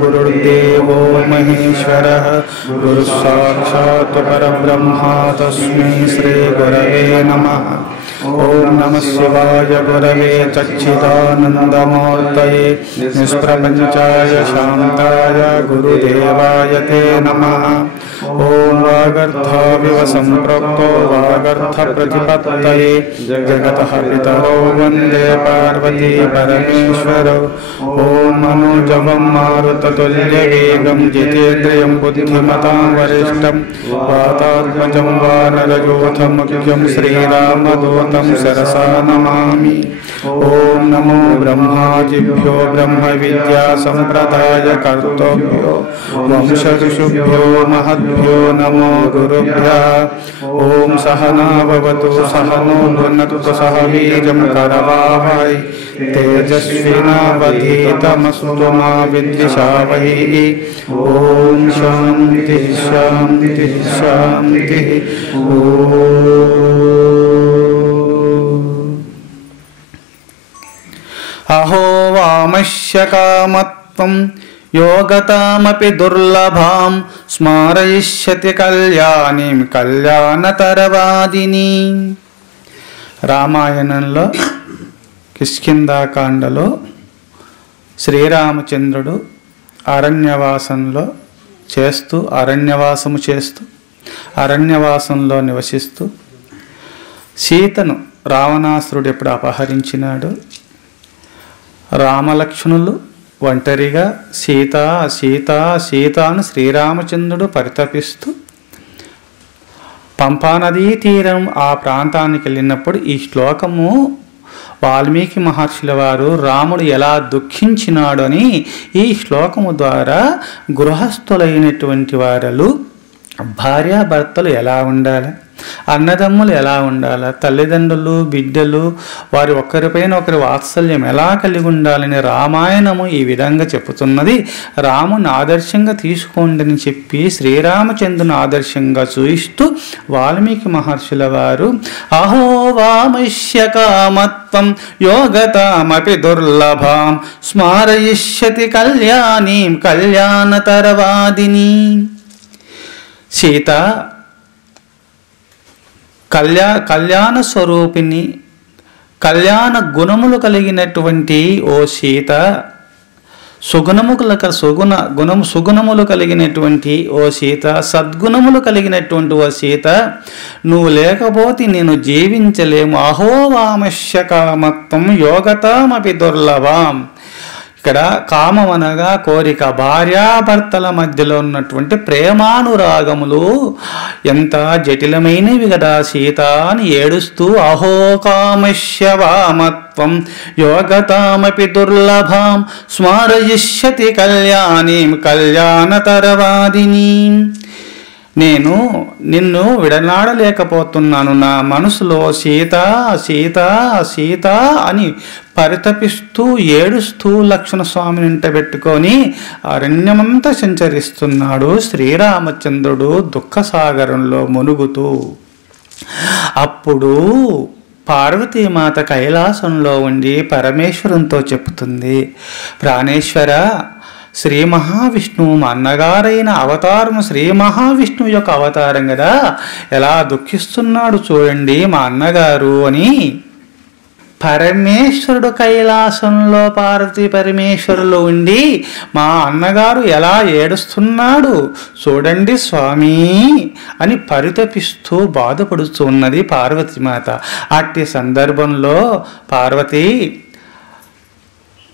गुरुर्देवो महेश्वरः गुरुसाक्षात् परब्रह्मा तस्मै श्री गुरवे नमः। ओम नमः शिवाय गुरवे सच्चिदानन्दमूर्तये निष्प्रपञ्चाय शान्ताय गुरुदेवाय ते नमः। ओम वागर्थाविव सम्पृक्तो वागर्थप्रतिपत्तये जगतः पितरो वन्दे पार्वती परमेश्वरौ। ओम मनोजवं मारुततुल्यवेगं जितेन्द्रियं बुद्धिमतां वरिष्ठं वातात्मजं वानरयूथमुख्यं श्रीरामदूतं शिरसा नमामि। ओम नमो ब्रह्मादिभ्यो ब्रह्मविद्या सम्प्रदायकर्तृभ्यो वंशऋषिभ्यो महद्भ्यो नमो गुरुभ्यः। ओम सहना भवतु सहनो भुनक्तु सह वीर्यं करवावहै तेजस्विनावधीतमस्तु मा विद्विषावहै। ओम शांति शांति शांति। अहो वामस्य कामत्वं योगतामपि दुर्लभां स्मारयिष्यति कल्याणीं कल्याणतरवादिनीं। రామాయణంలో కిష్కింధాకాండలో శ్రీరామచంద్రుడు అరణ్యవాసంలో నివసిస్తూ సీతను రావణాసురుడు ఎప్పుడు అపహరించినాడు, రామలక్ష్మణులు ఒంటరిగా సీత సీత సీత అని శ్రీరామచంద్రుడు పరితపిస్తూ పంపానదీ తీరం ఆ ప్రాంతానికి వెళ్ళినప్పుడు ఈ శ్లోకము వాల్మీకి మహర్షుల వారు రాముడు ఎలా దుఃఖించినాడు అని ఈ శ్లోకము ద్వారా గృహస్థులైనటువంటి వారు భార్యాభర్తలు ఎలా ఉండాలి, అన్నదమ్ములు ఎలా ఉండాలి, తల్లిదండ్రులు బిడ్డలు వారి ఒకరిపైన ఒకరి వాత్సల్యం ఎలా కలిగి ఉండాలని రామాయణము ఈ విధంగా చెప్పుతున్నది. రాముని ఆదర్శంగా తీసుకోండి అని చెప్పి శ్రీరామచంద్రుని ఆదర్శంగా చూయిస్తూ వాల్మీకి మహర్షుల వారు అహో వామస్య కామత్వం యోగతామపి దుర్లభాం స్మారయిష్యతి కళ్యాణీం కళ్యాణతరవాదిని. సీత కళ్యాణ స్వరూపిణి, కళ్యాణ గుణములు కలిగినటువంటి ఓ సీత, సుగుణములు కలిగినటువంటి ఓ సీత, సద్గుణములు కలిగినటువంటి ఓ సీత, నువ్వు లేకపోతే నేను జీవించలేము. అహో వామస్య కామత్వం యోగతామపి దుర్లభాం. ఇక్కడ కామం అనగా కోరిక, భార్యాభర్తల మధ్యలో ఉన్నటువంటి ప్రేమానురాగములు ఎంత జటిలమైనవి కదా సీత అని ఏడుస్తూ అహో కామస్య వామత్వం యోగతామపి దుర్లభాం స్మారయిష్యతి కళ్యాణీం కళ్యాణతరవాదినీం. నేను నిన్ను విడనాడలేకపోతున్నాను, నా మనసులో సీత సీత సీత అని పరితపిస్తూ ఏడుస్తూ లక్ష్మణస్వామిని ఇంట పెట్టుకొని అరణ్యమంతా సంచరిస్తున్నాడు శ్రీరామచంద్రుడు దుఃఖసాగరంలో మునుగుతూ. అప్పుడు పార్వతీమాత కైలాసంలో ఉండి పరమేశ్వరంతో చెప్తుంది, ప్రాణేశ్వర, శ్రీ మహావిష్ణువు మా అన్నగారైన అవతారం శ్రీ మహావిష్ణువు యొక్క అవతారం కదా, ఎలా దుఃఖిస్తున్నాడు చూడండి మా అన్నగారు అని. పరమేశ్వరుడు కైలాసంలో పార్వతీ పరమేశ్వరులు ఉండి మా అన్నగారు ఎలా ఏడుస్తున్నాడు చూడండి స్వామి అని పరితపిస్తూ బాధపడుతూ ఉన్నది పార్వతీమాత. అట్టి సందర్భంలో పార్వతి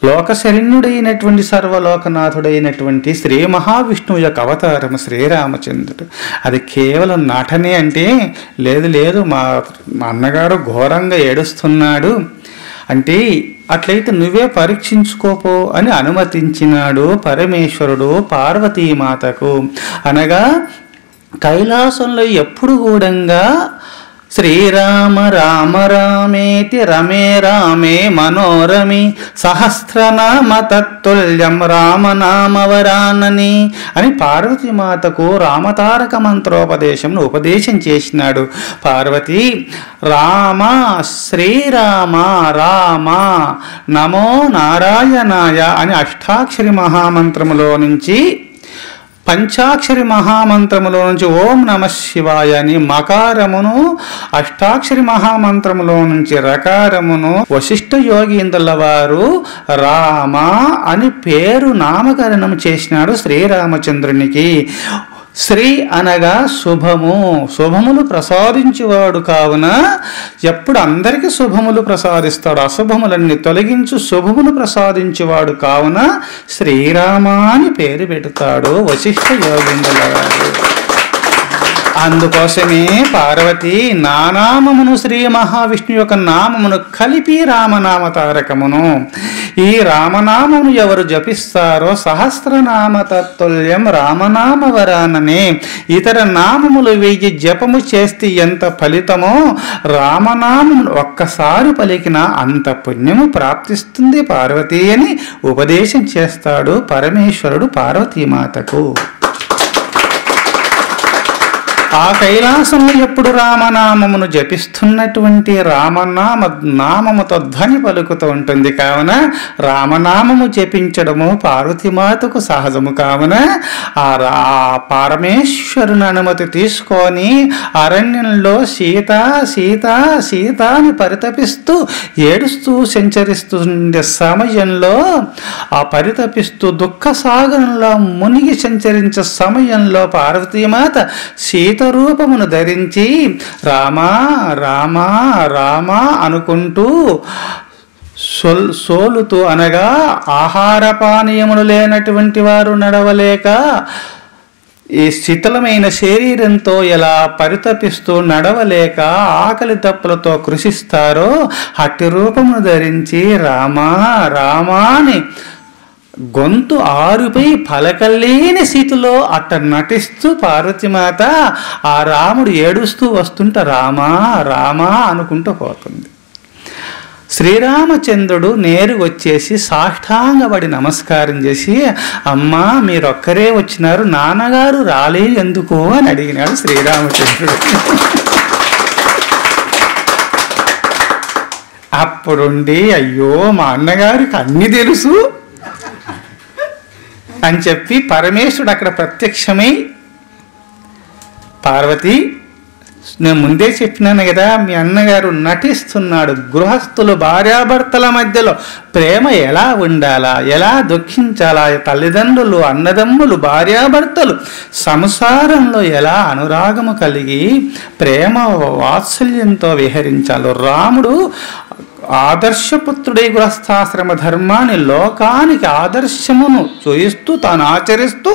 లోకశరణ్యుడైనటువంటి సర్వలోకనాథుడైనటువంటి శ్రీ మహావిష్ణువు యొక్క అవతారం శ్రీరామచంద్రుడు. అది కేవలం నటనే అంటే లేదు మా అన్నగారు ఘోరంగా ఏడుస్తున్నాడు అంటే అట్లయితే నువ్వే పరీక్షించుకోపో అని అనుమతించినాడు పరమేశ్వరుడు పార్వతీమాతకు. అనగా కైలాసంలో ఎప్పుడు కూడా శ్రీరామ రామ రామేతి రమే రామే మనోరమి సహస్రనామ తత్తుల్యం రామనామవరానని అని పార్వతీమాతకు రామతారక మంత్రోపదేశం ఉపదేశం చేసినాడు. పార్వతి రామ శ్రీరామ రామ నమో నారాయణాయ అని అష్టాక్షరి మహామంత్రములో నుంచి పంచాక్షరి మహామంత్రములో నుంచి ఓం నమ శివాయ అని మకారమును, అష్టాక్షరి మహామంత్రములో నుంచి రకారమును వశిష్ఠ యోగీంద్రుల వారు రామ అని పేరు నామకరణం చేసినాడు శ్రీరామచంద్రునికి. శ్రీ అనగా శుభము, శుభములు ప్రసాదించువాడు కావున ఎప్పుడు అందరికీ శుభములు ప్రసాదిస్తాడు, అశుభములన్నీ తొలగించు శుభములు ప్రసాదించువాడు కావున శ్రీరామ అని పేరు పెడతాడు వశిష్ఠ యోగీంద్రుల వారు. అందుకోసమే పార్వతి నానామమును శ్రీ మహావిష్ణు యొక్క నామమును కలిపి రామనామ తారకమును. ఈ రామనామమును ఎవరు జపిస్తారో సహస్రనామ తత్తుల్యం రామనామ వరాననే. ఇతర నామములు 1000 జపము చేస్తే ఎంత ఫలితమో రామనామమును ఒక్కసారి పలికిన అంత పుణ్యము ప్రాప్తిస్తుంది పార్వతి అని ఉపదేశం చేస్తాడు పరమేశ్వరుడు పార్వతీమాతకు. ఆ కైలాసంలో ఎప్పుడు రామనామమును జపిస్తున్నటువంటి నామముతో ధ్వని పలుకుతూ ఉంటుంది. కావున రామనామము జపించడము పార్వతీమాతకు సహజము. కావున ఆ పరమేశ్వరుని అనుమతి తీసుకొని అరణ్యంలో సీత సీత సీత అని పరితపిస్తూ ఏడుస్తూ సంచరిస్తుండే సమయంలో, ఆ పరితపిస్తూ దుఃఖ సాగరంలో మునిగి సంచరించే సమయంలో పార్వతీమాత సీత రూపమును ధరించి రామా రామా రామా అనుకుంటూ సోలుతూ, అనగా ఆహార పానీయములు లేనటువంటి వారు నడవలేక ఈ శిథిలమైన శరీరంతో ఎలా పరితపిస్తూ నడవలేక ఆకలి దప్పులతో కృషిస్తారో అట్టి రూపమును ధరించి రామా రామా అని గొంతు ఆరుపై పలకలేని స్థితిలో అట్ట నటిస్తూ పార్వతీమాత ఆ రాముడు ఏడుస్తూ వస్తుంటే రామా రామా అనుకుంటూ పోతుంది. శ్రీరామచంద్రుడు నేరు వచ్చేసి సాష్టాంగపడి నమస్కారం చేసి, అమ్మా మీరొక్కరే వచ్చినారు, నాన్నగారు రాలేదు ఎందుకు అని అడిగినాడు శ్రీరామచంద్రుడు. అప్పుడుండి అయ్యో మా అన్నగారికి అన్ని తెలుసు అని చెప్పి పరమేశ్వరుడు అక్కడ ప్రత్యక్షమై, పార్వతి నేను ముందే చెప్పినాను కదా మీ అన్నగారు నటిస్తున్నాడు, గృహస్థులు భార్యాభర్తల మధ్యలో ప్రేమ ఎలా ఉండాలా, ఎలా దుఃఖించాలా, తల్లిదండ్రులు అన్నదమ్ములు భార్యాభర్తలు సంసారంలో ఎలా అనురాగము కలిగి ప్రేమ వాత్సల్యంతో విహరించాలో రాముడు ఆదర్శపుత్రుడై గృహస్థాశ్రమ ధర్మాన్ని లోకానికి ఆదర్శమును చూయిస్తూ తాను ఆచరిస్తూ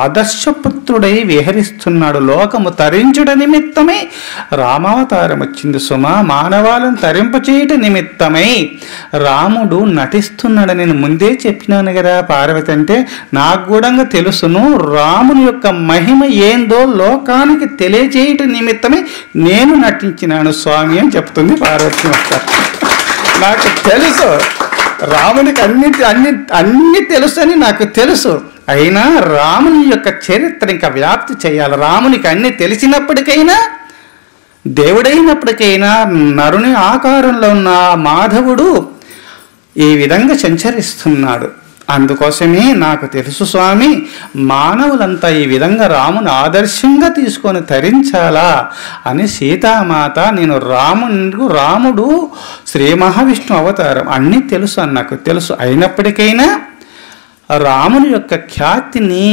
ఆదర్శపుత్రుడై విహరిస్తున్నాడు. లోకము తరించుట నిమిత్తమై రామావతారం వచ్చింది సుమ. మానవాలను తరింపచేయుట నిమిత్తమై రాముడు నటిస్తున్నాడు. నేను ముందే చెప్పినాను కదా పార్వతి, అంటే నాకు కూడా తెలుసును రాముని యొక్క మహిమ ఏందో లోకానికి తెలియచేయుట నిమిత్తమై నేను నటించినాను స్వామి అని చెప్తుంది పార్వతి. నాకు తెలుసు రామునికి అన్ని తెలుసు అని నాకు తెలుసు. అయినా రాముని యొక్క చరిత్ర ఇంకా వ్యాప్తి చేయాలి. రామునికి అన్ని తెలిసినప్పటికైనా, దేవుడైనప్పటికైనా నరుని ఆకారంలో ఉన్న మాధవుడు ఈ విధంగా సంచరిస్తున్నాడు. అందుకోసమే నాకు తెలుసు స్వామి, మానవులంతా ఈ విధంగా రాముని ఆదర్శంగా తీసుకొని తరించాలా అని సీతామాత, నేను రాముడు శ్రీ మహావిష్ణు అవతారం అన్నీ తెలుసు అని నాకు తెలుసు. అయినప్పటికైనా రాముని యొక్క ఖ్యాతిని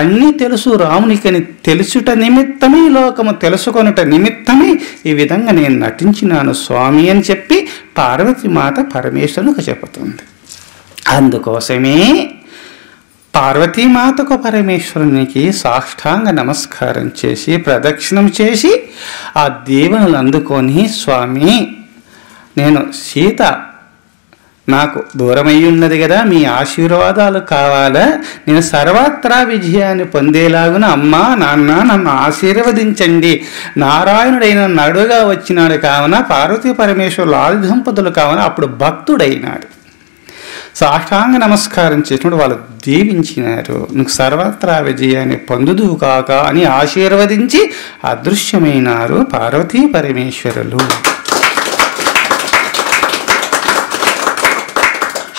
అన్నీ తెలుసు రామునికని తెలుసుట నిమిత్తమే, లోకము తెలుసుకొనుట నిమిత్తమే ఈ విధంగా నేను నటించినాను స్వామి అని చెప్పి పార్వతీమాత పరమేశ్వరునికి చెబుతుంది. అందుకోసమే పార్వతీమాతకు పరమేశ్వరునికి సాష్టాంగ నమస్కారం చేసి ప్రదక్షిణం చేసి ఆ దీవెనలు అందుకొని, స్వామి నేను సీత నాకు దూరమయ్యున్నది కదా, మీ ఆశీర్వాదాలు కావాలా, నేను సర్వత్రా విజయాన్ని పొందేలాగున అమ్మా నాన్న నన్ను ఆశీర్వదించండి. నారాయణుడైన నడుగా వచ్చినాడు కావున, పార్వతీ పరమేశ్వరులు ఆది దంపతులు కావున అప్పుడు భక్తుడైనాడు. సాష్టాంగ నమస్కారం చేసినప్పుడు వాళ్ళు దీవించినారు. నువ్వు సర్వత్రా విజయాన్ని పొందుదువు కాక అని ఆశీర్వదించి అదృశ్యమైనారు పార్వతీ పరమేశ్వరులు.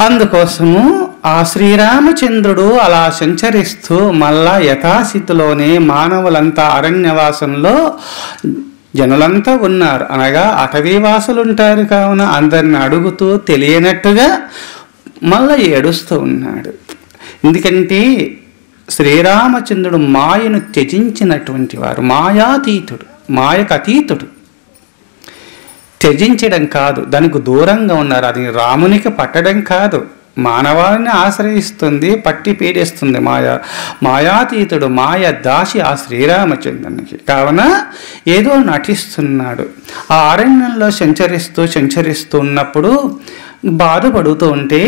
అందుకోసము ఆ శ్రీరామచంద్రుడు అలా సంచరిస్తూ మళ్ళా యథాస్థితిలోనే మానవులంతా అరణ్యవాసంలో జనులంతా ఉన్నారు, అనగా అటవీవాసులు ఉంటారు కావున అందరిని అడుగుతూ తెలియనట్టుగా మళ్ళా ఏడుస్తూ ఉన్నాడు. ఎందుకంటే శ్రీరామచంద్రుడు మాయను త్యజించినటువంటి వారు, మాయాతీతుడు, మాయకు అతీతుడు. త్యజించడం కాదు, దానికి దూరంగా ఉన్నారు. అది రామునికి పట్టడం కాదు, మానవాళిని ఆశ్రయిస్తుంది, పట్టి పీడిస్తుంది మాయాతీతుడు, మాయ దాసి ఆ శ్రీరామచంద్రునికి. కావున ఏదో నటిస్తున్నాడు. ఆ అరణ్యంలో సంచరిస్తూ ఉన్నప్పుడు బాధపడుతూ ఉంటే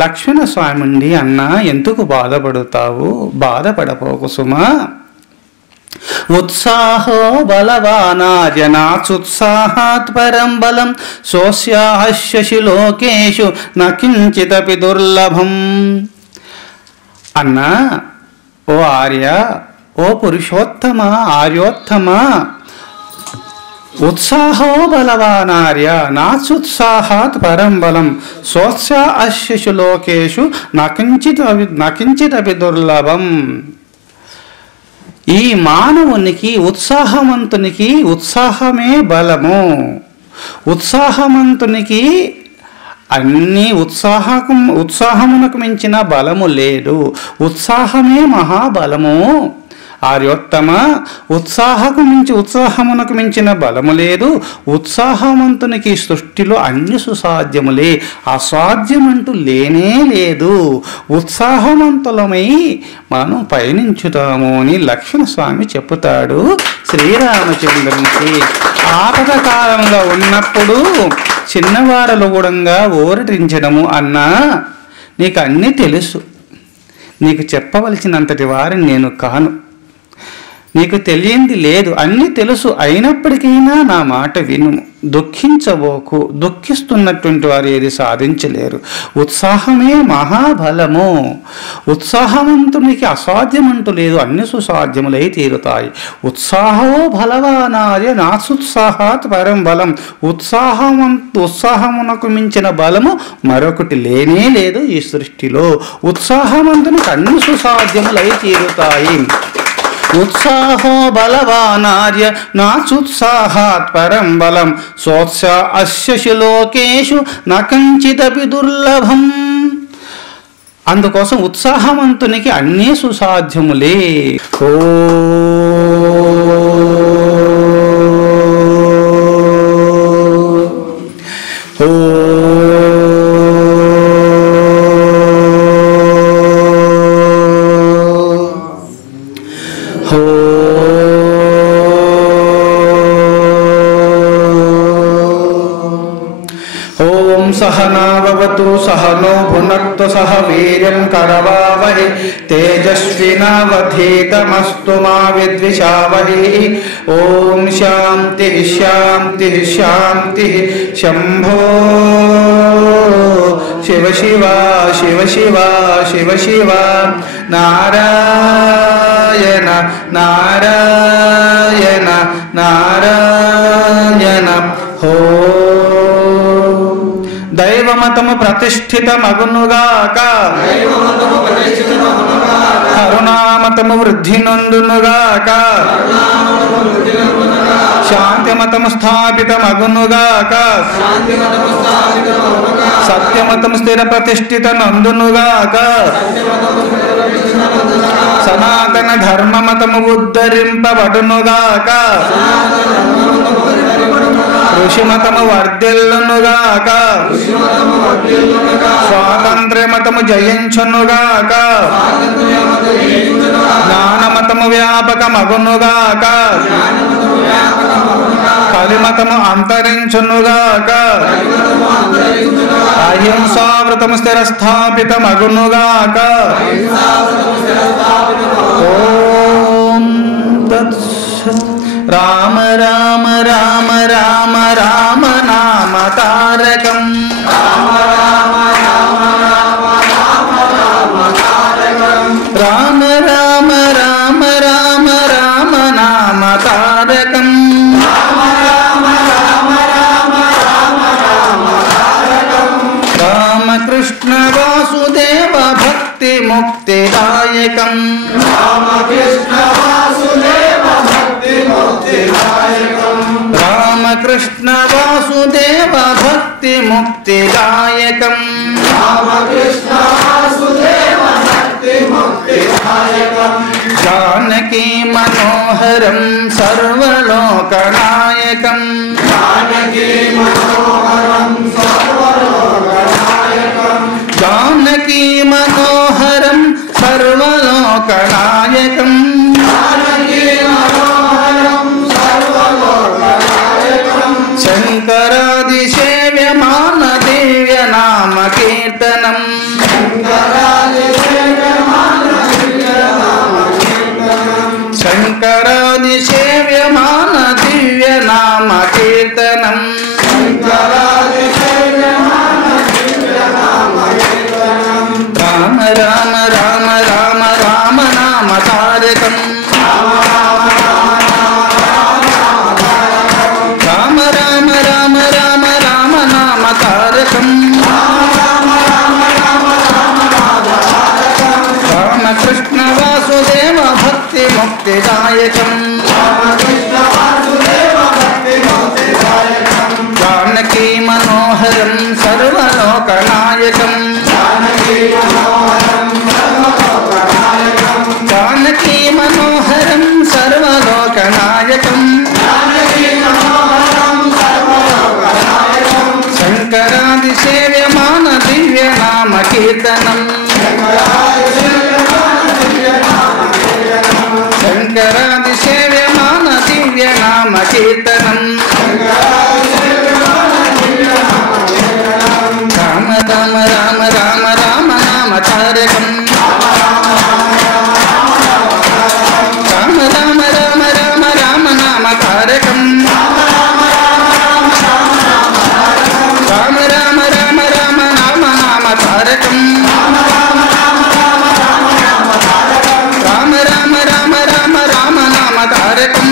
లక్ష్మణ స్వామి ఉండి, అన్న ఎందుకు బాధపడుతావు, బాధపడపోకు సుమా, ఉత్సాహో బలవానార్యనాచుత్సాహాత్ పరం బలం సోస్యాహస్యసి లోకేషు నకించిదపి దుర్లభం. అన్నా, ఓ ఆర్య, ఓ పురుషోత్తమ, ఆర్యోత్తమ, ఉత్సాహో బలవానార్య నాచుత్సాహాత్ పరం బలం సోస్య అస్యషు లోకేషు నకించిదపి దుర్లభం. ఈ మానవునికి, ఉత్సాహవంతునికి ఉత్సాహమే బలము. ఉత్సాహవంతునికి అన్ని ఉత్సాహమునకు మించిన బలము లేదు. ఉత్సాహమే మహాబలము. ఆర్యోత్తమ, ఉత్సాహమునకు మించిన బలము లేదు. ఉత్సాహవంతునికి సృష్టిలో అన్ని సుసాధ్యములే, అసాధ్యమంటూ లేనే లేదు. ఉత్సాహవంతులమై మనం పయనించుతాము అని లక్ష్మణస్వామి చెప్పుతాడు శ్రీరామచంద్రునికి. ఆపద కాలంలో ఉన్నప్పుడు చిన్నవారలు కూడా ఓరటించడము, అన్నా నీకు అన్నీ తెలుసు, నీకు చెప్పవలసినంతటి వారిని నేను కాను, నీకు తెలియంది లేదు, అన్నీ తెలుసు, అయినప్పటికైనా నా మాట వినుము, దుఃఖించబోకు. దుఃఖిస్తున్నటువంటి వారు ఏది సాధించలేరు. ఉత్సాహమే మహాబలము. ఉత్సాహవంతునికి అసాధ్యమంటూ లేదు, అన్ని సుసాధ్యములై తీరుతాయి. ఉత్సాహో బలవానార్య నాసుత్సాహాత్ పరం బలం. ఉత్సాహమునకు మించిన బలము మరొకటి లేనే లేదు ఈ సృష్టిలో. ఉత్సాహవంతునికి అన్ని సుసాధ్యములై తీరుతాయి. ఉత్సాహో బలవానార్య నాచుత్సాహాత్ పరం బలం సోత్స అస్యషు లోకేషు నకంచిదపి దుర్లభం. అందుకోసం ఉత్సాహవంతునికి అన్నీ సుసాధ్యములే. सहनावतु सहनो भुनक्तु सह वीर्यं करवावहै तेजस्विनावधीतमस्तु मा विद्विषावहै. ओम शांति शांति शांति. शंभो शिव शिवा शिव शिवा शिव शिवा. नारायण नारायण नारायण. हो దైవమతము ప్రతిష్ఠితమగునుగాక, కరుణామతము వృద్ధి నందునుగాక, శాంతిమతము స్థాపితమగునుగాక, సత్యమతము స్థిర ప్రతిష్ఠిత నందునుగాక, సనాతన ధర్మమతము ఉద్ధరింపబడునుగాక, ఋషిమతము వర్ధిల్లునుగాక, స్వాతంత్ర్యమతము జయించునుగాక, జ్ఞానమతము వ్యాపకమగునుగాక, కలిమతము అంతరించునుగాక, అహింసావ్రతం స్థిరస్థాపితమగునుగాక. ఓం తత్సత్. రామ రామ రామ రామ రామ నామ తారకం. రామ రామ రామ రామ రామ నామ తారకం. రామకృష్ణ వాసుదేవ భక్తి ముక్తిదాయకం. రామకృష్ణ వాసుదేవ భక్తి ముక్తిదాయకం. రామకృష్ణ వాసుదేవ భక్తి ముక్తిదాయకం. రామకృష్ణ వాసుదేవ భక్తి ముక్తిదాయకం. జానకీ మనోహరం సర్వలోకనాయకం. జానకీ మనోహరం సర్వలోకనాయకం. జానకీ మనోహరం సర్వలోకనాయకం. జానకీ మనోహరం సర్వలోకనాయకం. శంకరాది సేవ్యమాన దివ్య నామ కీర్తనం. శంకరాది సేవ్యమాన దివ్య నామ కీర్తనం. శంకరాది సేవ్యమాన దివ్య నామ కీర్తనం. శంకరాది సేవ్యమాన దివ్య నామ కీర్తనం. రామ రామ రామ రామ రామ నామ తారకం. రామ రామ రామ రామ రామ నామ తారకం. రామకృష్ణ వాసుదేవ భక్తి ముక్తిదాయకం. జానకీ మనోహరం సర్వలోకనాయకం. జానకీ మనోహరం సర్వలోకనాయకం. శంకరాది సేవ్యమాన దివ్య నామ కీర్తనం. శంకరాది సేవ్యమాన దివ్య నామ కీర్తనం. రామ రామ రామ రామ రామ నామ తారకం. రామ రామ రామ రామ రామ నామ తారకం. రామ రామ రామ రామ రామ నామ తారకం. రామ రామ రామ రామ రామ నామ తారకం.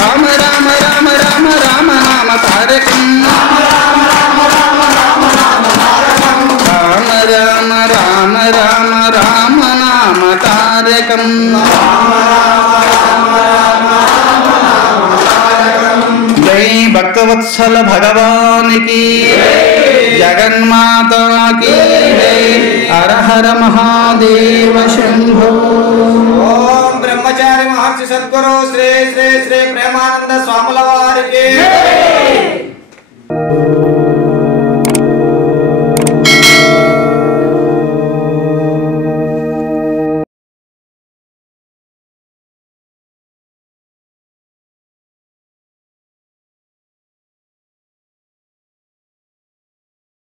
రామ రామ రామ రామ రామ నామ తారకం. రామ రామ రామ రామ రామ నామ తారకం. జై భక్తవత్సల భగవానికి జగన్మాతా की जय. हर हर महादेव शंभो. ఓం బ్రహ్మచారి మహర్షి సద్గురు శ్రీ శ్రీ శ్రీ ప్రేమానంద స్వాముల